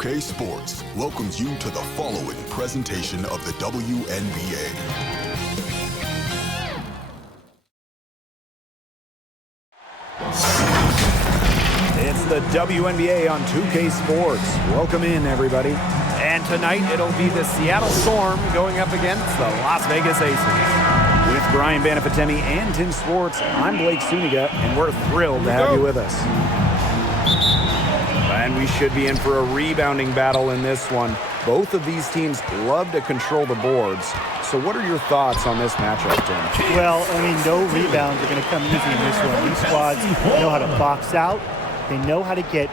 2K Sports welcomes you to the following presentation of the WNBA. It's the WNBA on 2K Sports. Welcome in, everybody. And tonight it'll be the Seattle Storm going up against the Las Vegas Aces. With Brian Banafitemi and Tim Swartz, I'm Blake Suniga, and we're thrilled to have you with us. And we should be in for a rebounding battle in this one. Both of these teams love to control the boards. So what are your thoughts on this matchup, Tim? Well, I mean, no rebounds are going to come easy in this one. These squads know how to box out. They know how to get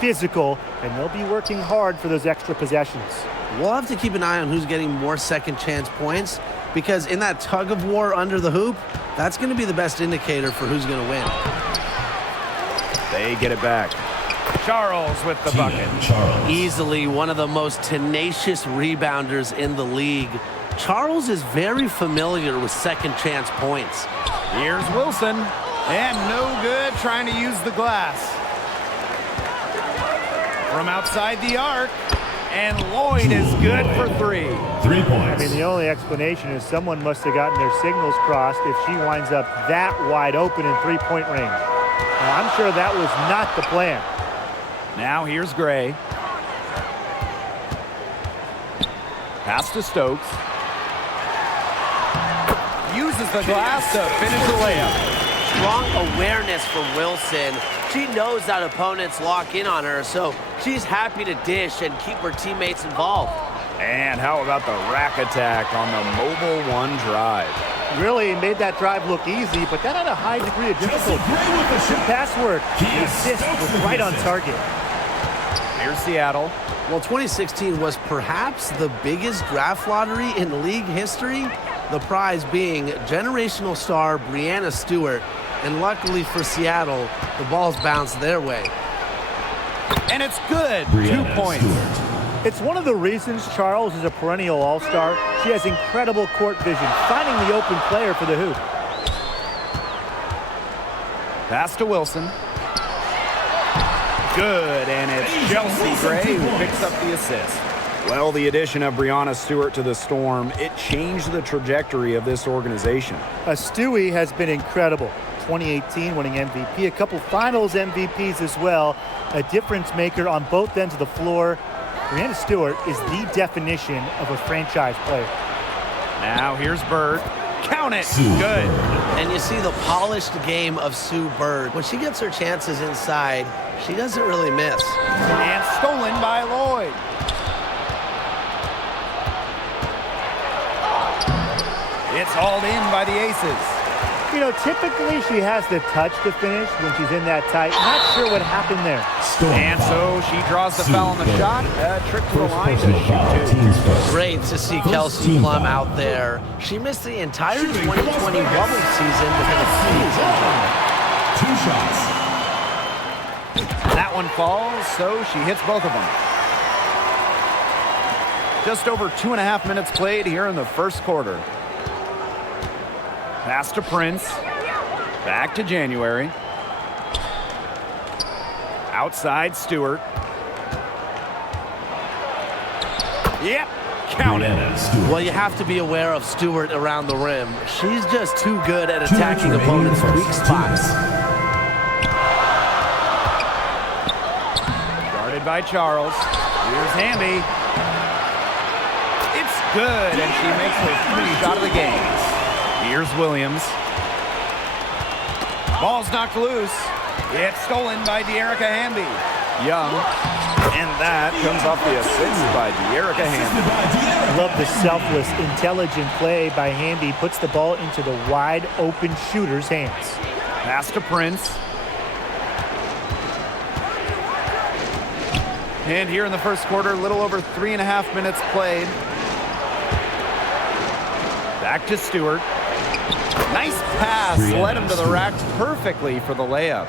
physical, and they'll be working hard for those extra possessions. We'll have to keep an eye on who's getting more second chance points, because in that tug of war under the hoop, that's going to be the best indicator for who's going to win. They get it back. Charles with the bucket. Easily one of the most tenacious rebounders in the league. Charles is very familiar with second chance points. Here's Wilson, and no good trying to use the glass. From outside the arc, and Lloyd is good for 3. 3 points. I mean, the only explanation is someone must have gotten their signals crossed if she winds up that wide open in three-point range. Now, I'm sure that was not the plan. Now here's Gray. Pass to Stokes. Uses the glass to finish the layup. Strong awareness from Wilson. She knows that opponents lock in on her, so she's happy to dish and keep her teammates involved. And how about the rack attack on the mobile one drive? Really made that drive look easy, but that had a high degree of difficulty. Good pass work. The assist was right on target. Here's Seattle. Well, 2016 was perhaps the biggest draft lottery in league history, the prize being generational star Breanna Stewart. And luckily for Seattle, the ball's bounced their way. And it's good. Breanna 2 points. Stewart. It's one of the reasons Charles is a perennial all-star. She has incredible court vision, finding the open player for the hoop. Pass to Wilson. Good, and it's Kelsey Gray who picks up the assist. Well, the addition of Breanna Stewart to the Storm, it changed the trajectory of this organization. Stewie has been incredible. 2018 winning MVP, a couple finals MVPs as well. A difference maker on both ends of the floor. Breanna Stewart is the definition of a franchise player. Now here's Bird. Count it. Sue Good. Bird. And you see the polished game of Sue Bird. When she gets her chances inside, she doesn't really miss. And stolen by Lloyd. It's hauled in by the Aces. You know, typically she has the touch to finish when she's in that tight. Not sure what happened there. And so she draws the foul on the shot. Trip to the line to shoot 2. Great to see Kelsey Plum out there. She missed the entire 2020 bubble season with an Achilles injury. 2 shots. That one falls, so she hits both of them. Just over 2.5 minutes played here in the first quarter. Pass to Prince. Back to January. Outside Stewart. Yep, count it. Breanna Stewart. Well, you have to be aware of Stewart around the rim. She's just too good at attacking opponents' weak spots. Guarded by Charles. Here's Hamby. It's good, and she makes her 3rd shot of the game. Here's Williams. Ball's knocked loose. It's stolen by De'Erica Hamby. Young. And that comes off the assist by De'Erica Hamby. Love the selfless, intelligent play by Hamby. Puts the ball into the wide open shooter's hands. Pass to Prince. And here in the first quarter, a little over 3.5 minutes played. Back to Stewart. Nice pass, led him to the rack perfectly for the layup.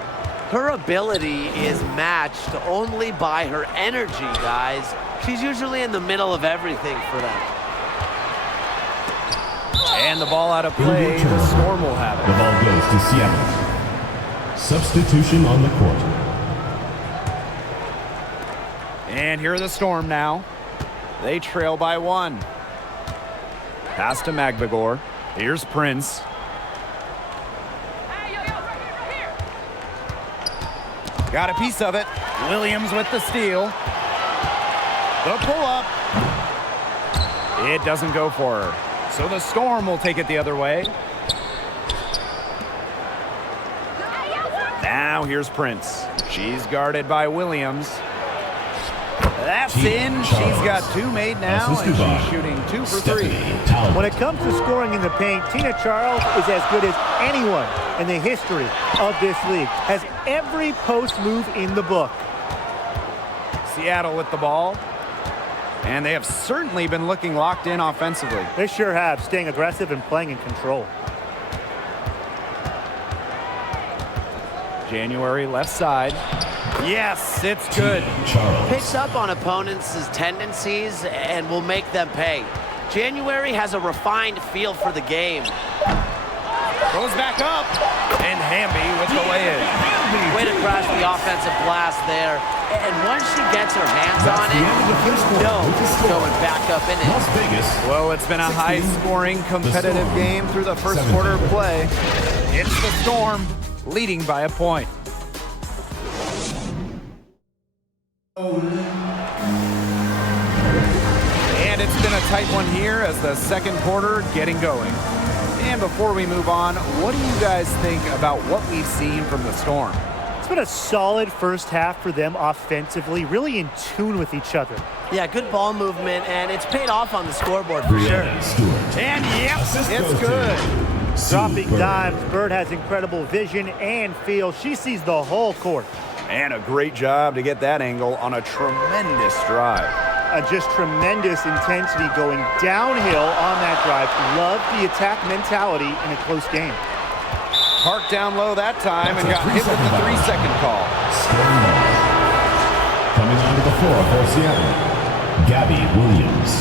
Her ability is matched only by her energy, guys. She's usually in the middle of everything for them. And the ball out of play, the Storm will have it. The ball goes to Seattle. Substitution on the court. And here are the Storm now. They trail by 1. Pass to Magbagor. Here's Prince. Got a piece of it. Williams with the steal. The pull-up. It doesn't go for her. So the Storm will take it the other way. Now here's Prince. She's guarded by Williams. That's in. She's got 2 made now, and she's shooting 2 for 3. When it comes to scoring in the paint, Tina Charles is as good as anyone in the history of this league. Has every post move in the book. Seattle with the ball. And they have certainly been looking locked in offensively. They sure have, staying aggressive and playing in control. January left side. Yes, it's good. Picks up on opponents' tendencies and will make them pay. January has a refined feel for the game. Goes back up. And Hamby with the lay-in. Way to crash the offensive glass there. And once she gets her hands on it, you know it's going back up in it. Well, it's been a high-scoring, competitive game through the first quarter of play. It's the Storm leading by a point. And it's been a tight one here as the second quarter getting going. And before we move on, what do you guys think about what we've seen from the Storm? It's been a solid first half for them offensively, really in tune with each other. Yeah, good ball movement, and it's paid off on the scoreboard for sure. And yep, it's good. Dropping dimes, Bird has incredible vision and feel. She sees the whole court. And a great job to get that angle on a tremendous drive. Just tremendous intensity going downhill on that drive. Love the attack mentality in a close game. Parked down low that time and got hit with the 3-second call. Coming onto the floor for Seattle, Gabby Williams.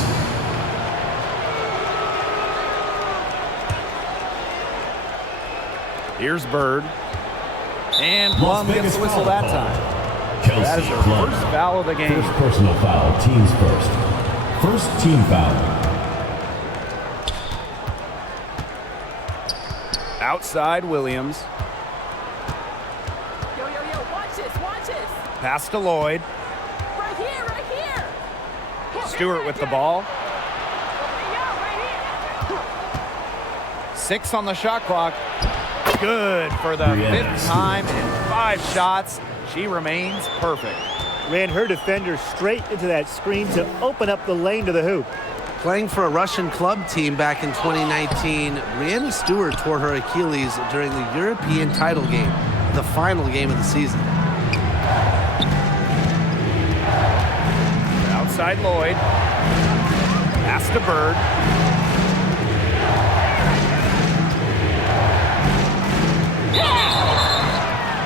Here's Bird. And Plum gets the whistle that time. Kelsey, that is her Plum. first foul of the game. First personal foul, teams first. First team foul. Outside Williams. Yo, watch this. Pass to Lloyd. Right here. Stewart with the ball. Right here. 6 on the shot clock. Good for the 5th time in 5 shots. She remains perfect. Ran her defender straight into that screen to open up the lane to the hoop. Playing for a Russian club team back in 2019, Breanna Stewart tore her Achilles during the European title game, the final game of the season. Outside Lloyd. Pass to Bird.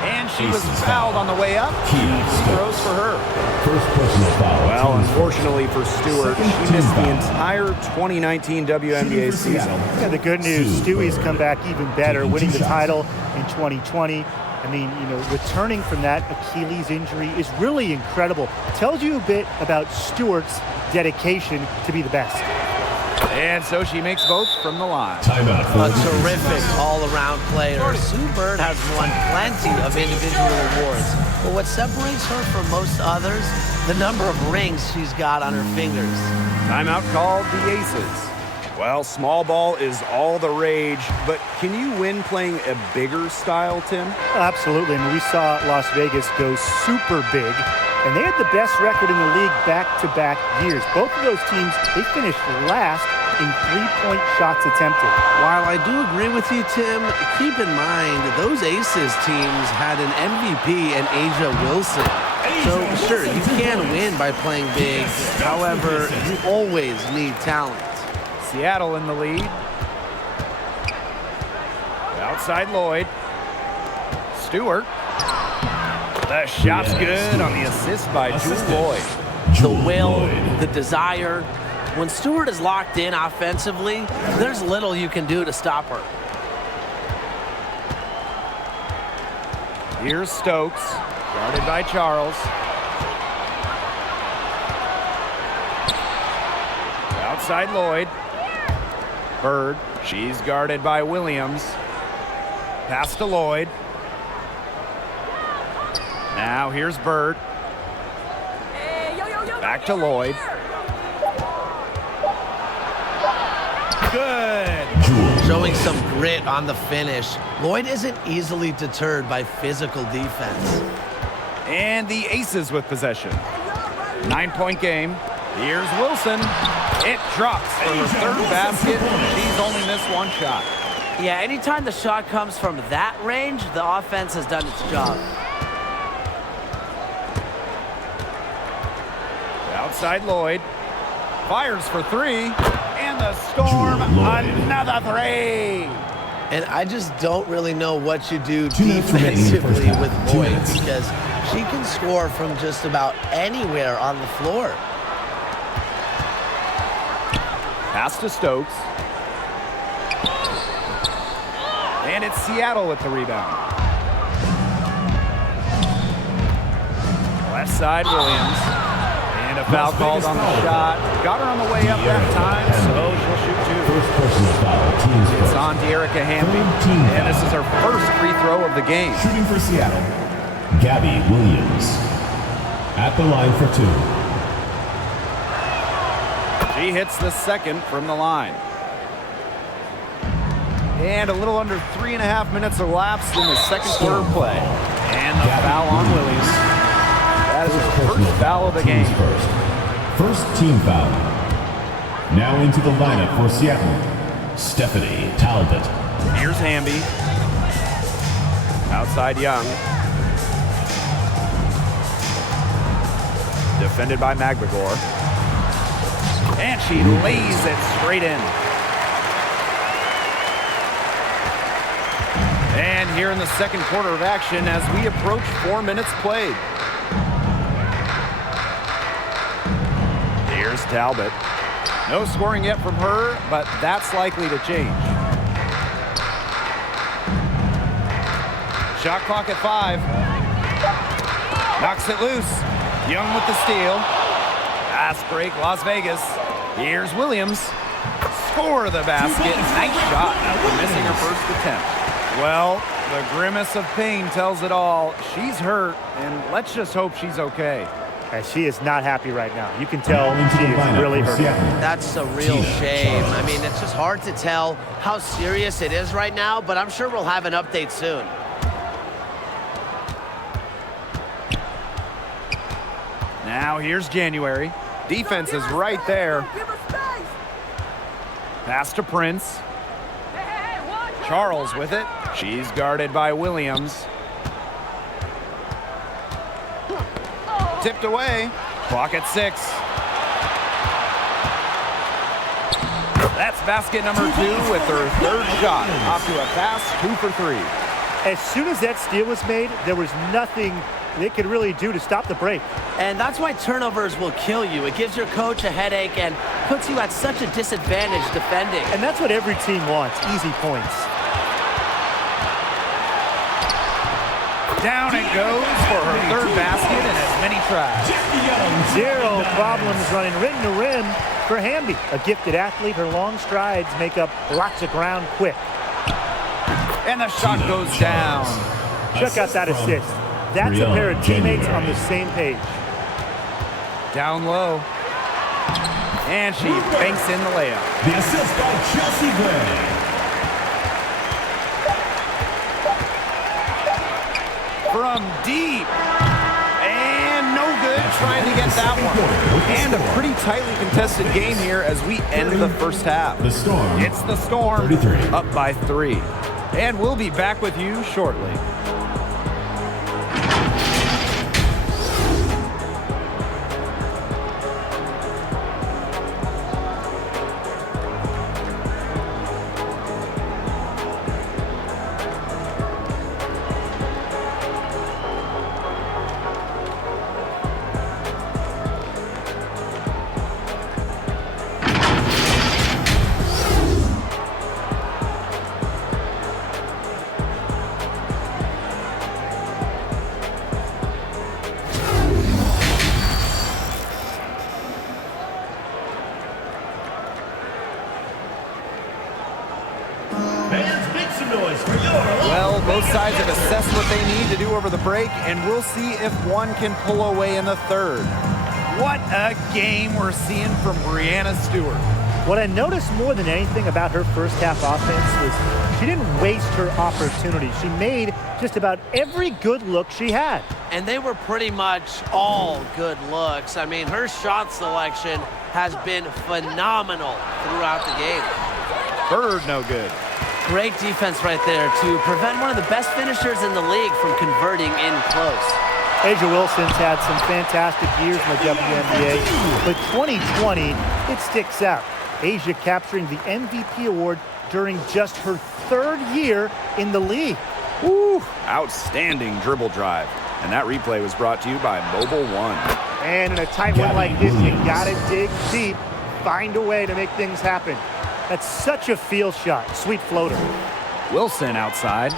And she was fouled on the way up. Throws for her. First personal foul. Well, unfortunately for Stewart, she missed the entire 2019 WNBA season. Yeah, the good news, Stewie's come back even better, winning the title in 2020. I mean, returning from that Achilles injury is really incredible. Tells you a bit about Stewart's dedication to be the best. And so she makes both from the line. Timeout. A terrific all-around player. Sue Bird has won plenty of individual awards. But what separates her from most others, the number of rings she's got on her fingers. Timeout called the Aces. Well, small ball is all the rage, but can you win playing a bigger style, Tim? Absolutely. I mean, we saw Las Vegas go super big, and they had the best record in the league back-to-back years. Both of those teams, they finished last in three-point shots attempted. While I do agree with you, Tim, keep in mind those Aces teams had an MVP in Asia Wilson. So, sure, you can win by playing big. However, you always need talent. Seattle in the lead. Outside Lloyd. Stewart. The shot's good on the assist by Jewel Lloyd. The will, the desire. When Stewart is locked in offensively, there's little you can do to stop her. Here's Stokes, guarded by Charles. Outside Lloyd. Bird. She's guarded by Williams. Pass to Lloyd. Now here's Bird. Hey, yo, yo, yo, Back right to here, right Lloyd. here. Good. Showing some grit on the finish. Lloyd isn't easily deterred by physical defense. And the Aces with possession. 9-point game. Here's Wilson. It drops for her third basket. She's only missed one shot. Yeah, anytime the shot comes from that range, the offense has done its job. Outside Lloyd. Fires for three. And the Storm, another three. And I just don't really know what you do 2 minutes remaining in the first defensively half. with 2 Lloyd minutes. because she can score from just about anywhere on the floor. Pass to Stokes. And it's Seattle with the rebound. Left side, Williams. And a foul called on the shot. Got her on the way up that time, so she'll shoot two. First personal foul, team's It's first. on De'Erica Hamby. Team And this is her first free throw of the game. Shooting for Seattle, Gabby Williams. At the line for 2. She hits the second from the line. And a little under 3.5 minutes elapsed in the second quarter play. And the foul on Williams. That is her first foul of the game. Team's first team foul. Now into the lineup for Seattle, Stephanie Talbot. Here's Hamby. Outside Young. Defended by Magbagor. And she lays it straight in. And here in the second quarter of action as we approach 4 minutes played. Here's Talbot. No scoring yet from her, but that's likely to change. Shot clock at 5. Knocks it loose. Young with the steal. Fast break, Las Vegas. Here's Williams. Score the basket. Nice shot after missing her first attempt. Well, the grimace of pain tells it all. She's hurt, and let's just hope she's okay. And she is not happy right now. You can tell Into she the is lineup really for hurting. Seattle. That's a real shame. I mean, it's just hard to tell how serious it is right now, but I'm sure we'll have an update soon. Now here's January. Defense is right there. Give her space. Pass to Prince. Hey, watch her, Charles watch with it. her. She's guarded by Williams. Tipped away. Clock at 6. That's basket number 2 with her third shot. Off to a fast 2 for 3. As soon as that steal was made, there was nothing they could really do to stop the break. And that's why turnovers will kill you. It gives your coach a headache and puts you at such a disadvantage defending. And that's what every team wants, easy points. Down it goes for her third basket and as many tries. Zero problems running rim to rim for Hamby. A gifted athlete, her long strides make up lots of ground quick. And the shot goes down. Check out that assist. That's a pair of teammates on the same page. Down low. And she banks in the layup. The assist by Kelsey Gray. From deep. And no good trying to get that one. And a pretty tightly contested game here as we end the first half. The Storm. It's the Storm 33. up by 3. And we'll be back with you shortly. Well, both sides have assessed what they need to do over the break, and we'll see if one can pull away in the third. What a game we're seeing from Breanna Stewart. What I noticed more than anything about her first half offense was she didn't waste her opportunity. She made just about every good look she had. And they were pretty much all good looks. I mean, her shot selection has been phenomenal throughout the game. Bird, no good. Great defense right there to prevent one of the best finishers in the league from converting in close. Asia Wilson's had some fantastic years in the WNBA, but 2020, it sticks out. Asia capturing the MVP award during just her third year in the league. Woo! Outstanding dribble drive. And that replay was brought to you by Mobile One. And in a tight one like this, you gotta dig deep, find a way to make things happen. That's such a field shot. Sweet floater. Wilson outside.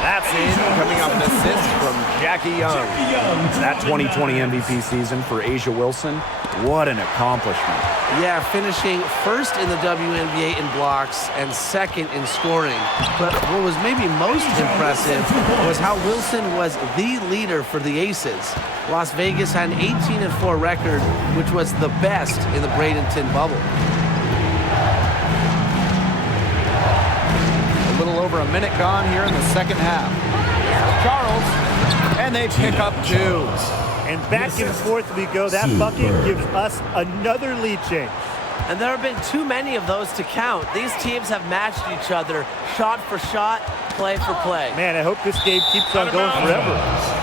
That's in, coming off an assist from Jackie Young. That 2020 MVP season for Asia Wilson, what an accomplishment. Yeah, finishing first in the WNBA in blocks and second in scoring. But what was maybe most impressive was how Wilson was the leader for the Aces. Las Vegas had an 18-4 record, which was the best in the Bradenton bubble. A little over a minute gone here in the second half. Charles, and they pick up two. And back and forth we go. That bucket gives us another lead change. And there have been too many of those to count. These teams have matched each other shot for shot, play for play. Man, I hope this game keeps on going forever.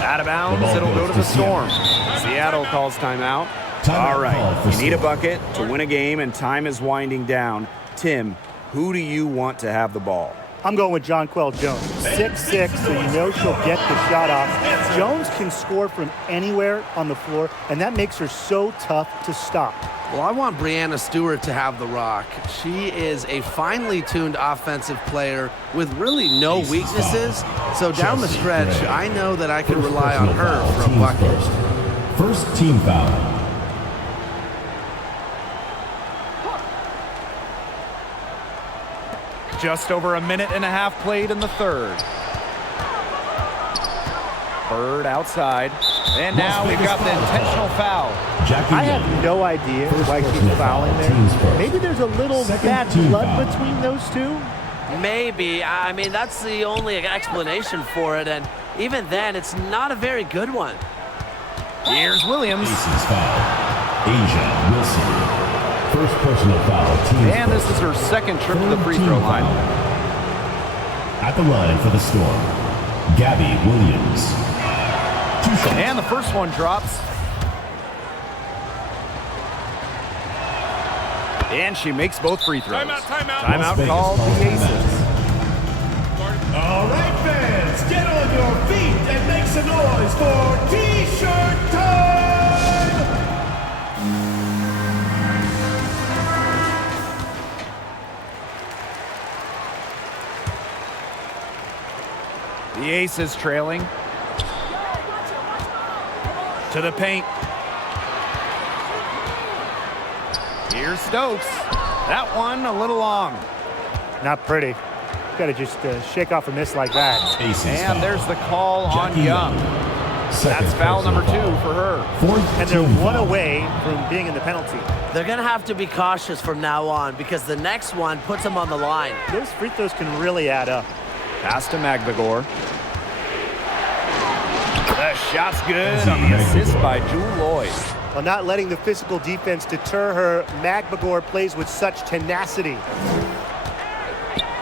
Out of bounds, it'll go to the Storm. Seattle calls timeout. All right, you need a bucket to win a game, and time is winding down. Tim, who do you want to have the ball? I'm going with Jonquel Jones. 6'6", so you know she'll get the shot off. Jones can score from anywhere on the floor, and that makes her so tough to stop. Well, I want Breanna Stewart to have the rock. She is a finely tuned offensive player with really no weaknesses. So down the stretch, I know that I can rely on her for a bucket. First team foul. Just over a minute and a half played in the third. Bird outside. And now we've got the intentional foul. I have no idea why she's fouling there. Maybe there's a little bad blood between those two. Maybe. I mean, that's the only explanation for it. And even then, it's not a very good one. Here's Williams. Aces foul. Asia Wilson. First personal foul. And this is her second trip to the free throw line. At the line for the Storm, Gabby Williams. And the first one drops. And she makes both free throws. Timeout called the Aces. All right, fans, get on your feet and make some noise for T-shirt time! The Aces trailing. To the paint. Here's Stokes. That one a little long. Not pretty. Got to just shake off a miss like that. And there's the call on Young. That's foul number 2 for her. And they're one away from being in the penalty. They're going to have to be cautious from now on because the next one puts them on the line. Those free throws can really add up. Pass to Magbagor. The shot's good on the assist by Jewel Lloyd. While not letting the physical defense deter her, Magbagor plays with such tenacity.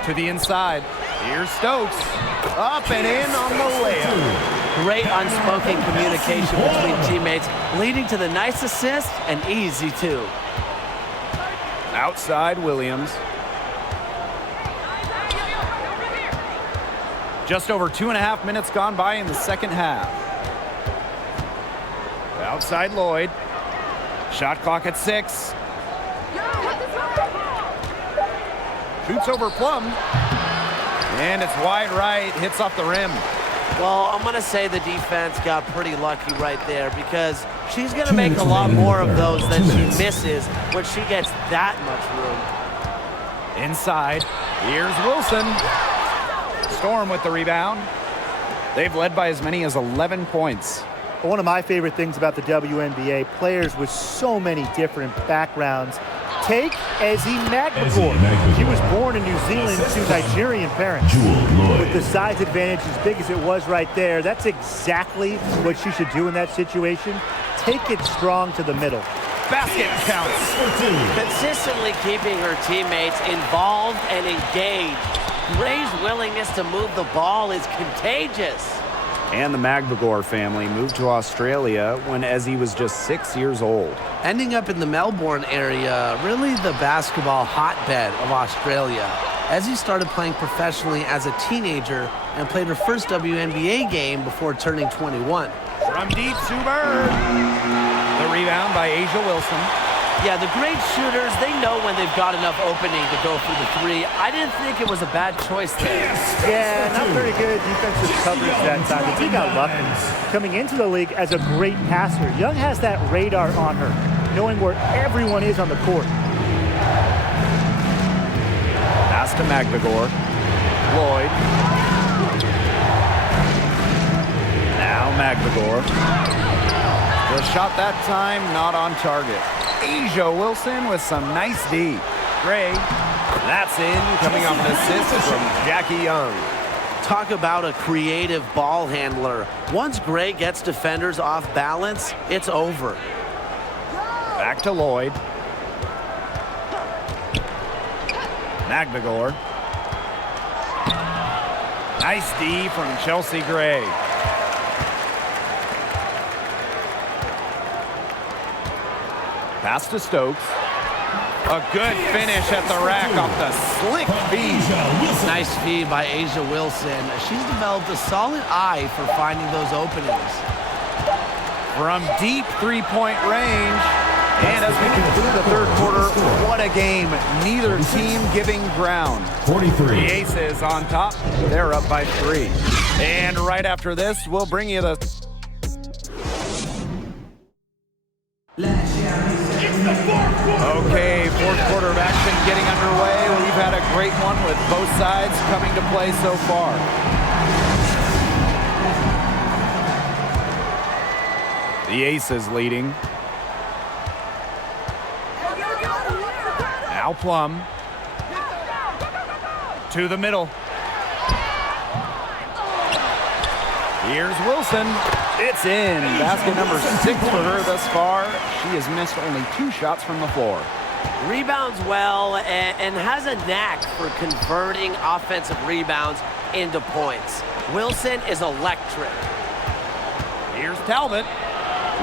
To the inside. Here's Stokes. Up and in on the layup. Great unspoken communication between teammates, leading to the nice assist and easy two. Outside Williams. Just over 2.5 minutes gone by in the second half. Outside Lloyd. Shot clock at 6. Shoots over Plum. And it's wide right. Hits off the rim. Well, I'm going to say the defense got pretty lucky right there because she's going to make a lot more of those than she misses when she gets that much room. Inside, here's Wilson. Storm with the rebound. They've led by as many as 11 points. One of my favorite things about the WNBA, players with so many different backgrounds. Take Ezzy Magbegor. She was born in New Zealand to Nigerian parents. With the size advantage as big as it was right there, that's exactly what she should do in that situation. Take it strong to the middle. Basket counts. Consistently keeping her teammates involved and engaged. Gray's willingness to move the ball is contagious. And the Magbegor family moved to Australia when Ezzy was just 6 years old. Ending up in the Melbourne area, really the basketball hotbed of Australia. Ezzy started playing professionally as a teenager and played her first WNBA game before turning 21. From deep, Sue Bird. The rebound by Asia Wilson. Yeah, the great shooters, they know when they've got enough opening to go for the three. I didn't think it was a bad choice there. Yeah, not very good defensive coverage that time, but he got lucky. Coming into the league as a great passer, Young has that radar on her, knowing where everyone is on the court. Pass to Magbegor. Lloyd. Now Magbegor. The shot that time not on target. Asia Wilson with some nice D. Gray, that's in, coming off an assist from Jackie Young. Talk about a creative ball handler. Once Gray gets defenders off balance, it's over. Back to Lloyd. Magbegor. Nice D from Chelsea Gray. Pass to Stokes. A good finish at the rack off the slick feed. Nice feed by Asia Wilson. She's developed a solid eye for finding those openings. From deep three-point range. And as we conclude the third quarter, what a game. Neither team giving ground. 43. The Aces on top. They're up by 3. And right after this, we'll bring you the... Okay, fourth quarter of action getting underway. We've had a great one with both sides coming to play so far. The Aces leading. Now Plum. To the middle. Here's Wilson. It's in. Basket number 6 for her thus far. She has missed only 2 shots from the floor. Rebounds well and has a knack for converting offensive rebounds into points. Wilson is electric. Here's Talbot.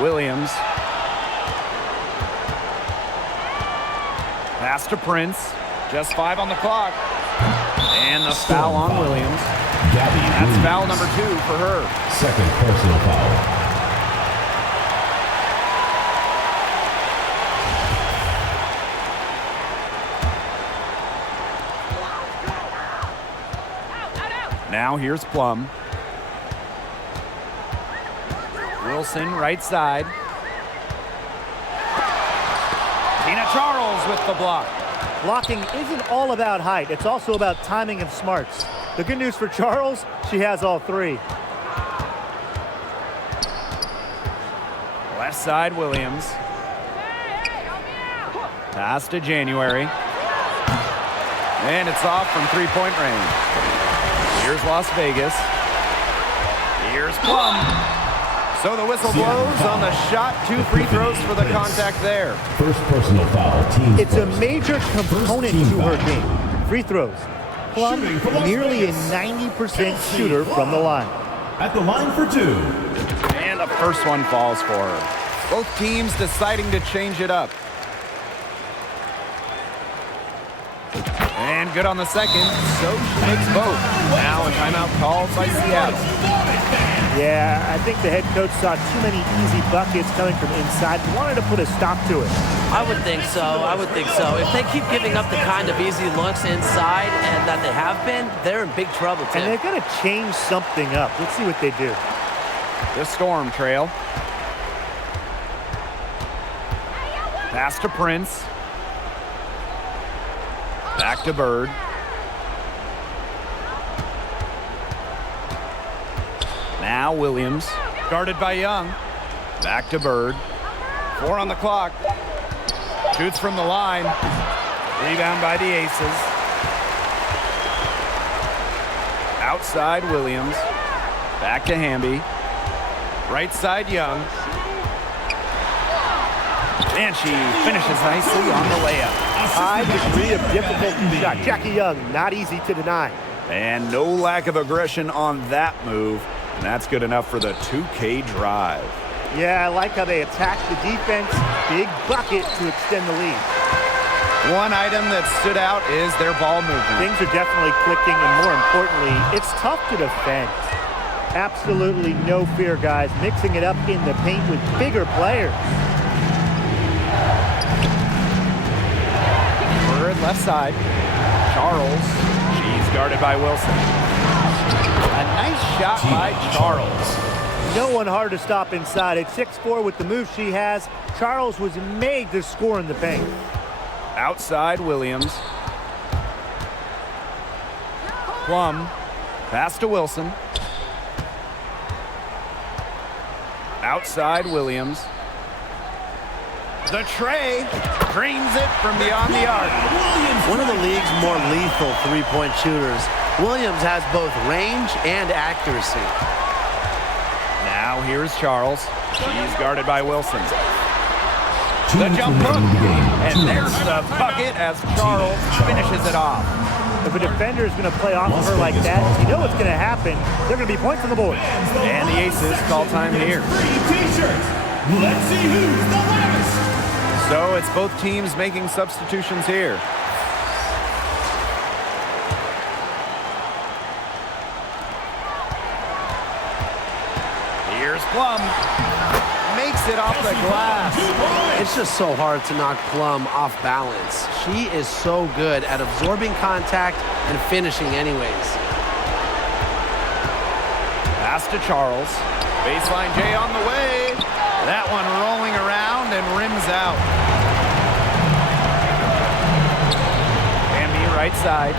Williams. Pass to Prince. Just 5 on the clock. And the foul on Williams. That's foul number 2 for her. Second personal foul. Now here's Plum. Wilson right side. Tina Charles with the block. Blocking isn't all about height. It's also about timing and smarts. The good news for Charles, she has all 3. Left side, Williams. Pass to January. And it's off from three-point range. Here's Las Vegas. Here's Plum. So the whistle blows on the shot. 2 free throws for the contact there. First personal foul. Team It's a major component to her game. Free throws. Plum, nearly a 90% shooter from the line. At the line for 2. And the first one falls for her. Both teams deciding to change it up. And good on the second, so she makes both. Now a timeout called by Seattle. Yeah, I think the head coach saw too many easy buckets coming from inside. He wanted to put a stop to it. I would think so. I would think so. If they keep giving up the kind of easy looks inside and that they have been, they're in big trouble, Tim. And they're going to change something up. Let's see what they do. The Storm trail. Pass to Prince. Back to Bird. Now Williams. Guarded by Young. Back to Bird. 4 on the clock. Shoots from the line. Rebound by the Aces. Outside Williams. Back to Hamby. Right side Young. And she finishes nicely on the layup. High degree of difficulty shot. Jackie Young, not easy to deny. And no lack of aggression on that move. And that's good enough for the 2K drive. Yeah, I like how they attack the defense. Big bucket to extend the lead. One item that stood out is their ball movement. Things are definitely clicking, and more importantly, it's tough to defend. Absolutely no fear, guys. Mixing it up in the paint with bigger players. Bird left side. Charles. She's guarded by Wilson. A nice shot by Charles. No one hard to stop inside. At 6'4" with the move she has, Charles was made to score in the paint. Outside Williams. Plum. Pass to Wilson. Outside Williams. The tray. Drains it from beyond the arc. One of the league's more lethal three-point shooters. Williams has both range and accuracy. Now here's Charles. She's guarded by Wilson. The jump hook. And there's the bucket as Charles finishes it off. If a defender is going to play off of her like that, you know what's going to happen. There are going to be points on the board. And the Aces call time here. Let's see who's the loudest. So it's both teams making substitutions here. Here's Plum. Makes it off the glass. It's just so hard to knock Plum off balance. She is so good at absorbing contact and finishing anyways. Pass to Charles. Baseline J on the way. That one rolling around and rims out. Hamby right side.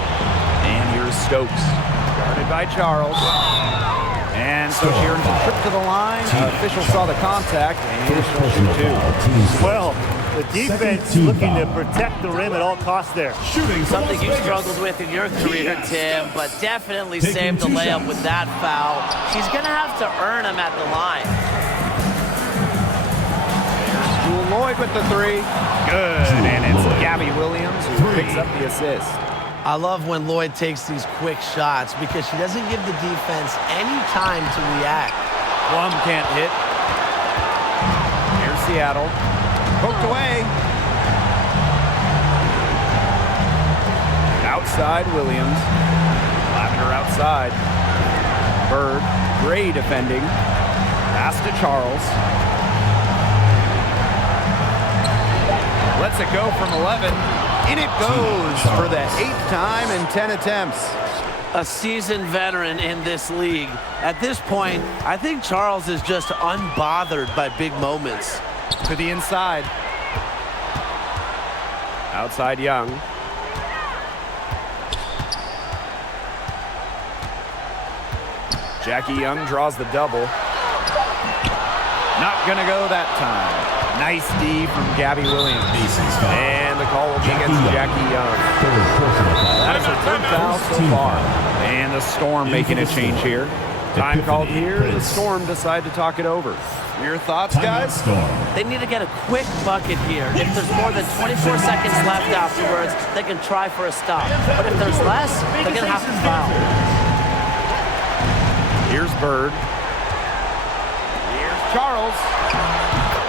And here's Stokes. Guarded by Charles. And so she earns a trip to the line. Official saw the contact and she'll shoot two. Well, the defense looking to protect the rim at all costs there. Something you struggled with in your career, Tim, but definitely saved the layup with that foul. She's going to have to earn him at the line. Jewel Lloyd with the three. Good. And it's Gabby Williams who picks up the assist. I love when Lloyd takes these quick shots because she doesn't give the defense any time to react. Plum can't hit. Here's Seattle. Poked away. Outside Williams. Lavender outside. Bird. Gray defending. Pass to Charles. Lets it go from 11. In it goes for the 8th time in 10 attempts. A seasoned veteran in this league. At this point, I think Charles is just unbothered by big moments. To the inside. Outside Young. Jackie Young draws the double. Not gonna go that time. Nice D from Gabby Williams. And the call will be against Jackie Young. That is her 3rd foul so far. And the Storm making a change here. Time called here. The Storm decide to talk it over. Your thoughts, guys? They need to get a quick bucket here. If there's more than 24 seconds left afterwards, they can try for a stop. But if there's less, they're going to have to foul. Here's Bird. Here's Charles.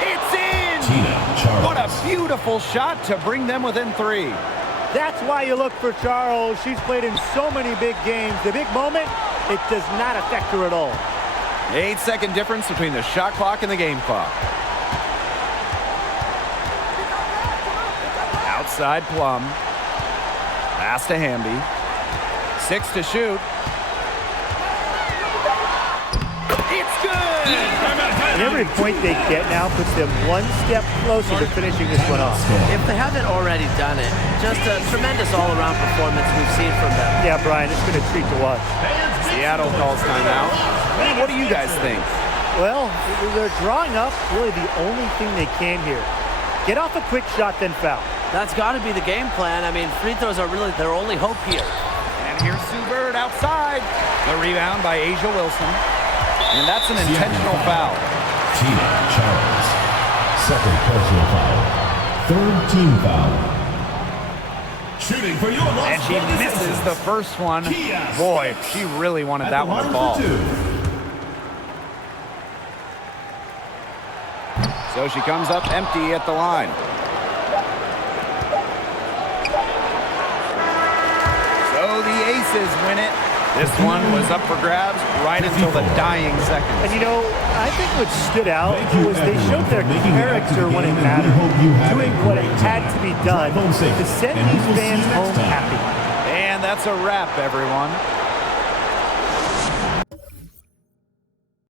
It's in! What a beautiful shot to bring them within 3. That's why you look for Charles. She's played in so many big games. The big moment, it does not affect her at all. 8-second difference between the shot clock and the game clock. Outside Plum. Pass to Hamby. 6 to shoot. It's good! And every point they get now puts them one step closer to finishing this one off. If they haven't already done it, just a tremendous all-around performance we've seen from them. Yeah, Brian, it's been a treat to watch. Seattle calls timeout. Hey, what do you guys think? Well, they're drawing up really the only thing they can here. Get off a quick shot, then foul. That's got to be the game plan. I mean, free throws are really their only hope here. And here's Sue Bird outside. The rebound by Asia Wilson. And that's an intentional foul. Tina Charles. Second personal foul. Third team foul. Shooting for your Las And she Vegas misses Aces. the first one. Kia Boy, Steph she really wanted at that the one to line fall. for two. So she comes up empty at the line. So the Aces win it. This one was up for grabs right until the dying seconds. And you know, I think what stood out Thank you, was they everyone, showed their for making it out to character the when it game, and we mattered, hope you have a doing what great had time. to be done Drive home safe, to send and we these will see fans you next home time. happy. And that's a wrap, everyone.